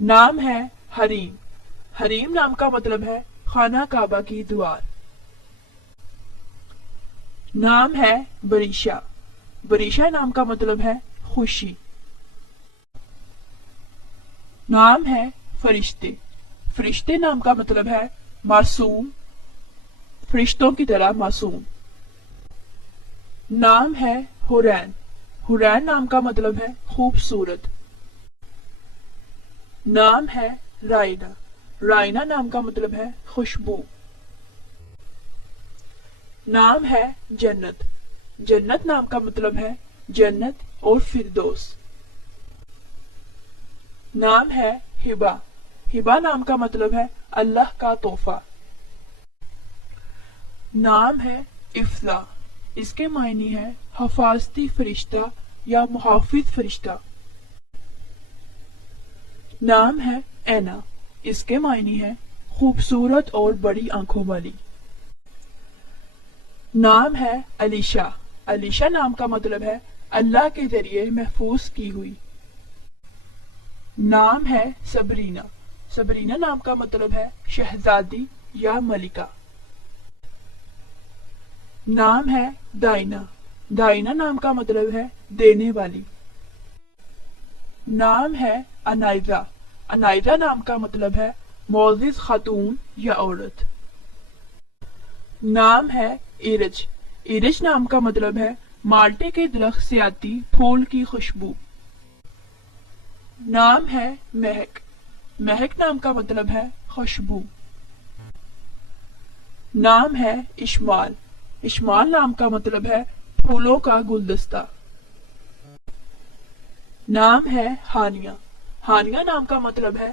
نام ہے حریم، حریم نام کا مطلب ہے خانہ کعبہ کی دیوار۔ نام ہے بریشہ، بریشہ نام کا مطلب ہے خوشی۔ نام ہے فرشتے، فرشتے نام کا مطلب ہے معصوم، فرشتوں کی طرح معصوم۔ نام ہے حورین، حورین نام کا مطلب ہے خوبصورت۔ نام ہے رائنا، رائنا نام کا مطلب ہے خوشبو۔ نام ہے جنت، جنت نام کا مطلب ہے جنت اور فردوس۔ نام ہے ہبہ، ہبہ نام کا مطلب ہے اللہ کا تحفہ۔ نام ہے افضا، اس کے معنی ہے حفاظتی فرشتہ یا محافظ فرشتہ۔ نام ہے اینا، اس کے معنی ہے خوبصورت اور بڑی آنکھوں والی۔ نام ہے علیشہ، علیشہ نام کا مطلب ہے اللہ کے ذریعے محفوظ کی ہوئی۔ نام ہے سبرینا، سبرینا نام کا مطلب ہے شہزادی یا ملکہ۔ نام ہے دائنا، دائنا نام کا مطلب ہے دینے والی۔ نام ہے انائزہ، انائزہ نام کا مطلب ہے معزز خاتون یا عورت۔ نام ہے ایرج، ایرج نام کا مطلب ہے مالٹے کے درخت سے آتی پھول کی خوشبو۔ نام ہے مہک، مہک نام کا مطلب ہے خوشبو۔ نام ہے اشمال، اشمال نام کا مطلب ہے پھولوں کا گلدستہ۔ نام ہے ہانیہ، ہانیہ نام کا مطلب ہے